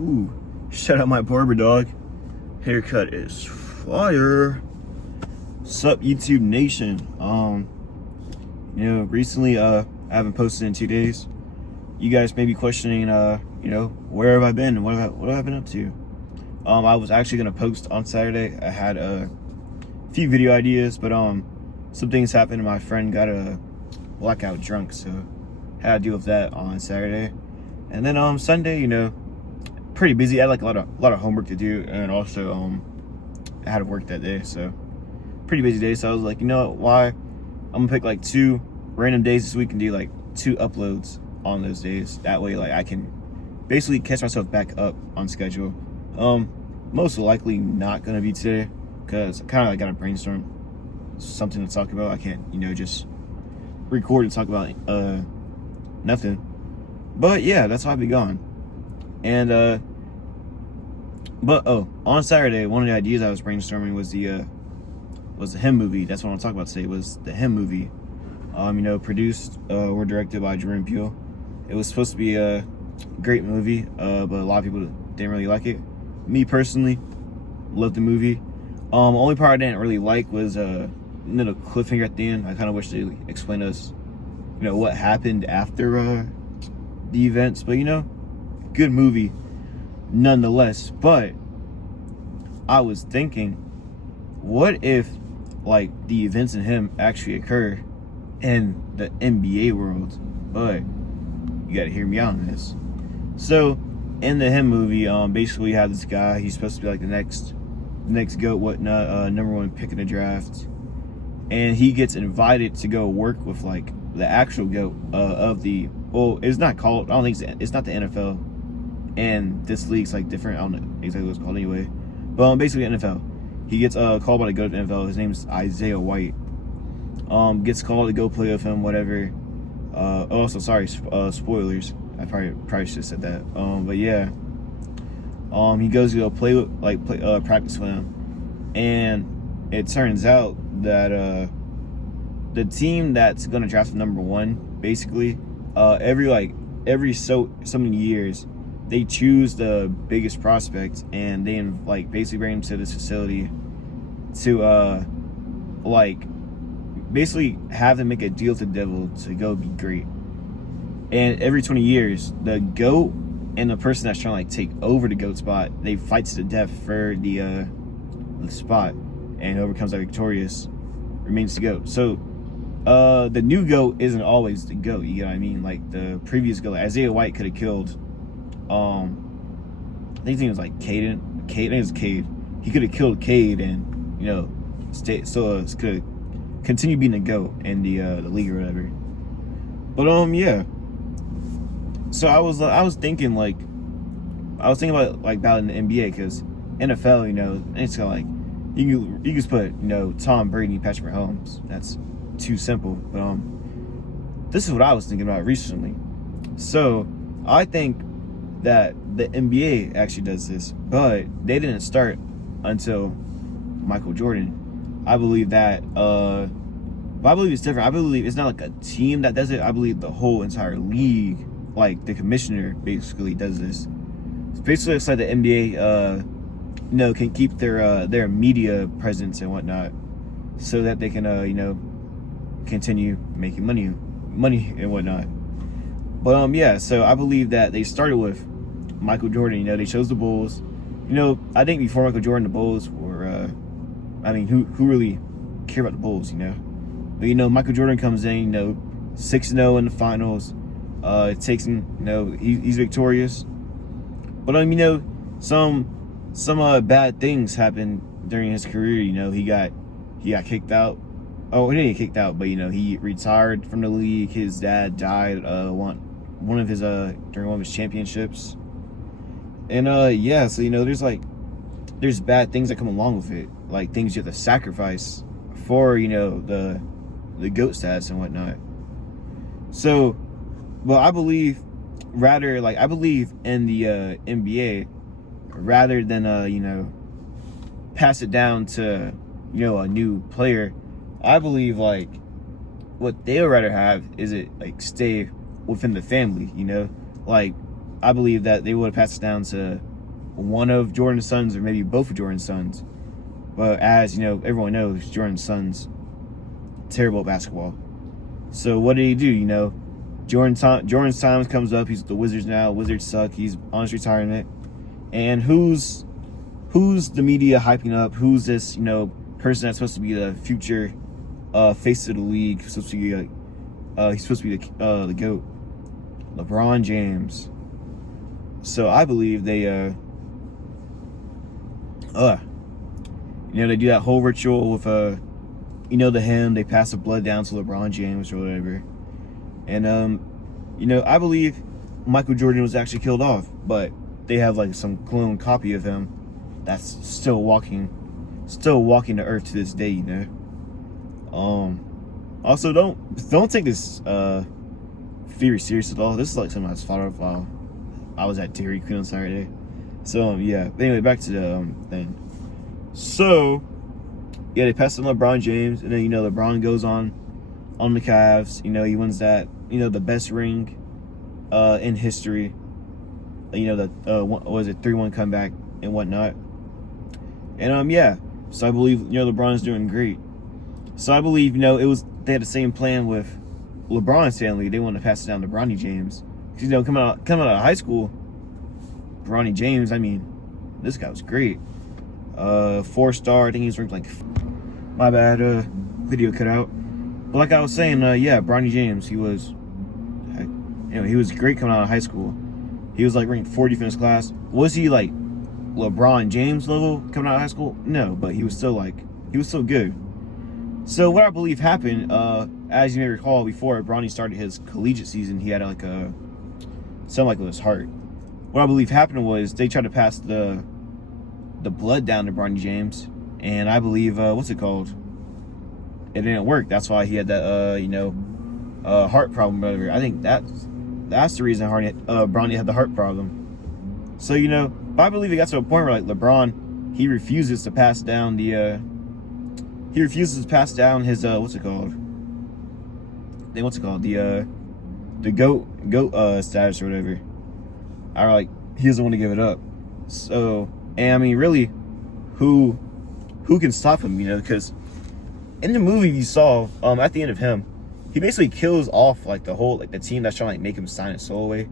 Ooh, shout out my barber, dog. Haircut is fire. Sup, YouTube Nation. Recently, I haven't posted in 2 days. You guys may be questioning, where have I been and what have I been up to? I was actually gonna post on Saturday. I had a few video ideas, but some things happened and my friend got a blackout drunk, so had to deal with that on Saturday. And then Sunday, pretty busy. I had like a lot of homework to do, and also I had to work that day, so pretty busy day. So I was like, why? I'm gonna pick like 2 random days this week and do like 2 uploads on those days. That way, like I can basically catch myself back up on schedule. Most likely not gonna be today because I kind of like gotta brainstorm something to talk about. I can't, just record and talk about nothing. But yeah, that's how I be gone. And on Saturday, one of the ideas I was brainstorming was the Him movie. That's what I'm talking about today. Was the Him movie. Produced or directed by Jordan Peele. It was supposed to be a great movie, but a lot of people didn't really like it. Me personally, loved the movie. Only part I didn't really like was the cliffhanger at the end. I kind of wish they explained us, what happened after the events. But good movie nonetheless. But I was thinking, what if like the events in Him actually occur in the NBA world? But you gotta hear me out on this. So in the Him movie, basically you have this guy. He's supposed to be like the next GOAT, whatnot, #1 pick in the draft, and he gets invited to go work with like the actual GOAT of the. Well, it's not called. I don't think it's not the NFL, and this league's like different. I don't know exactly what it's called anyway. But basically the NFL. He gets called by the GOAT of the NFL. His name's Isaiah White. Gets called to go play with him, whatever. Also, sorry, spoilers. I probably should have said that. But yeah. He goes to go practice with him, and it turns out that the team that's gonna draft him #1, basically, every so many years, they choose the biggest prospect, and they basically bring him to this facility to basically have them make a deal with the devil to go be great. And every 20 years, the GOAT and the person that's trying to take over the GOAT spot, they fight to the death for the spot, and whoever comes out victorious remains the GOAT. So the new GOAT isn't always the GOAT, you know what I mean? Like the previous GOAT, Isaiah White could have killed I think his name was like Caden. I think it was Cade. He could have killed Cade and could continue being the GOAT in the league or whatever. But yeah. So I was thinking about in the NBA, because NFL, it's kind of like you just put Tom Brady and Patrick Mahomes. That's too simple. But this is what I was thinking about recently. So I think that the NBA actually does this, but they didn't start until Michael Jordan. I believe that. But I believe it's different. I believe it's not like a team that does it. I believe the whole entire league, like the commissioner, basically does this. It's basically it's like the NBA, can keep their media presence and whatnot, so that they can, continue making money and whatnot. But yeah. So I believe that they started with Michael Jordan. They chose the Bulls. I think before Michael Jordan, the Bulls were. Who really care about the Bulls? But Michael Jordan comes in, 6-0 in the finals. It takes him, he's victorious. But some bad things happened during his career. He got kicked out. Oh, he didn't get kicked out, but he retired from the league. His dad died during one of his championships. And yeah, so there's bad things that come along with it, like things you have to sacrifice for the GOAT status and whatnot. So, well, I believe in the NBA, rather than pass it down to a new player. I believe what they would rather have is it stay within the family. I believe that they would have passed it down to one of Jordan's sons or maybe both of Jordan's sons. But as you know, everyone knows Jordan's son's terrible at basketball. So what did he do? You know, Jordan's time comes up. He's with the Wizards now. Wizards suck. He's on his retirement. And who's the media hyping up? Who's this, you know, person that's supposed to be the future face of the league? Supposed to be he's supposed to be the GOAT, LeBron James. So I believe they you know, they do that whole ritual with you know, the hymn. They pass the blood down to LeBron James or whatever. And you know, I believe Michael Jordan was actually killed off, but they have like some clone copy of him that's still walking the earth to this day, you know. Also, don't take this theory serious at all. This is like something I was thought of while I was at Dairy Queen on Saturday. So yeah. But anyway, back to the thing. So yeah, they passed on LeBron James, and then, you know, LeBron goes on the Cavs. You know, he wins that, you know, the best ring in history. You know, the what was it, 3-1 comeback and whatnot. And yeah, so I believe, you know, LeBron's doing great. So I believe, you know, they had the same plan with LeBron's family. They wanted to pass it down to Bronny James. Because, you know, coming out of high school, Bronny James, I mean, this guy was great. 4-star, I think he was ranked like, my bad, video cut out. But like I was saying, yeah, Bronny James, he was great coming out of high school. He was like ranked 40th in his class. Was he like LeBron James level coming out of high school? No, but he was still good. So what I believe happened, as you may recall, before Bronny started his collegiate season, he had like something like with his heart. What I believe happened was they tried to pass the blood down to Bronny James, and I believe what's it called? It didn't work. That's why he had that you know, heart problem, whatever. I think that's the reason Bronny had the heart problem. So, you know, but I believe it got to a point where like LeBron, he refuses to pass down his what's it called? The GOAT status or whatever. He doesn't want to give it up. So, and I mean, really, who can stop him? You know, because in the movie you saw, at the end of him, he basically kills off like the whole, like the team that's trying to like make him sign his soul away.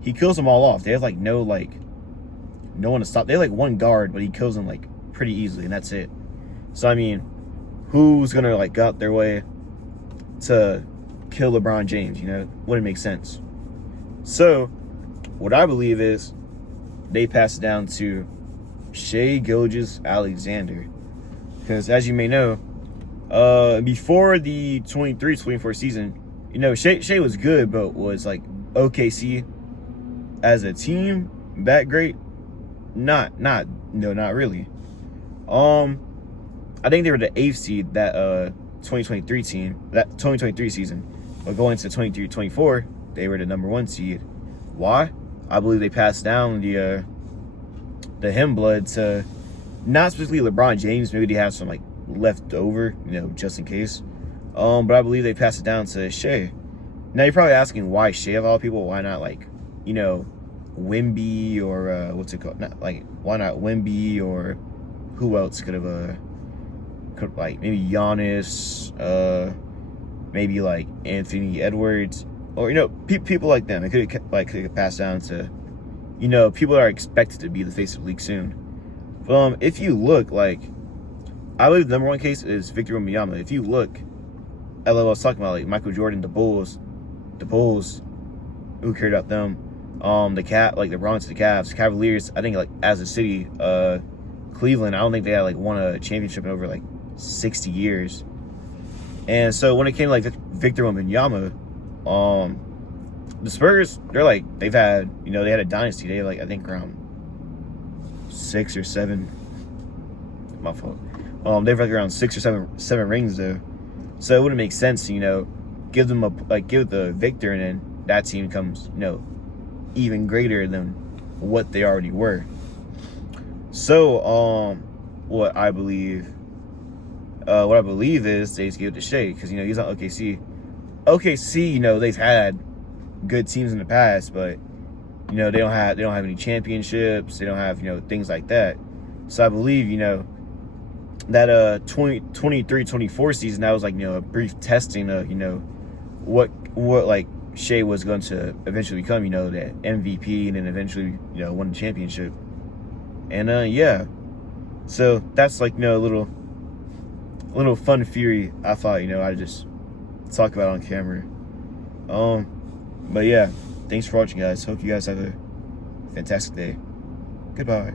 He kills them all off. They have like no one to stop. They have like one guard, but he kills them like pretty easily, and that's it. So I mean, who's gonna like go out their way to kill LeBron James? You know, wouldn't make sense. So what I believe is they pass it down to Shai Gilgeous-Alexander, because as you may know, before the 23-24 season, you know, Shai was good, but was like OKC as a team that great? Not really. I think they were the 8th seed that 2023 team, that 2023 season, but going into 23-24, they were the number 1 seed. Why? I believe they passed down the him blood to not specifically LeBron James. Maybe they have some like left over, you know, just in case. But I believe they passed it down to Shai. Now you're probably asking why Shai of all people? Why not like, you know, Wemby or what's it called? Not like, why not Wemby, or who else could have like maybe Giannis, maybe like Anthony Edwards, or, you know, people like them. It could pass down to, you know, people that are expected to be the face of the league soon. If you look, like, I believe the number 1 case is Victor Wembanyama. If you look at what I was talking about, like Michael Jordan, the Bulls, who cared about them? The Bronx, the Cavs, Cavaliers. I think like as a city, Cleveland, I don't think they had like won a championship in over like 60 years. And so when it came to like Victor Wembanyama, the Spurs, they had a dynasty. They had like, I think around 6 or 7. My fault. They have like around 6 or 7 rings though. So it wouldn't make sense to, you know, give the victor, and then that team comes, you know, even greater than what they already were. So what I believe is they just give it to Shai, because, you know, he's on OKC. OKC, you know, they've had good teams in the past, but you know, they don't have any championships. They don't have, you know, things like that. So I believe, you know, that 2023-24 season, that was like, you know, a brief testing of, you know, what like Shea was going to eventually become, you know, the MVP, and then eventually, you know, won the championship. And yeah, so that's like, you know, a little fun theory I thought, you know, I'd just talk about on camera. But yeah, thanks for watching, guys. Hope you guys have a fantastic day. Goodbye.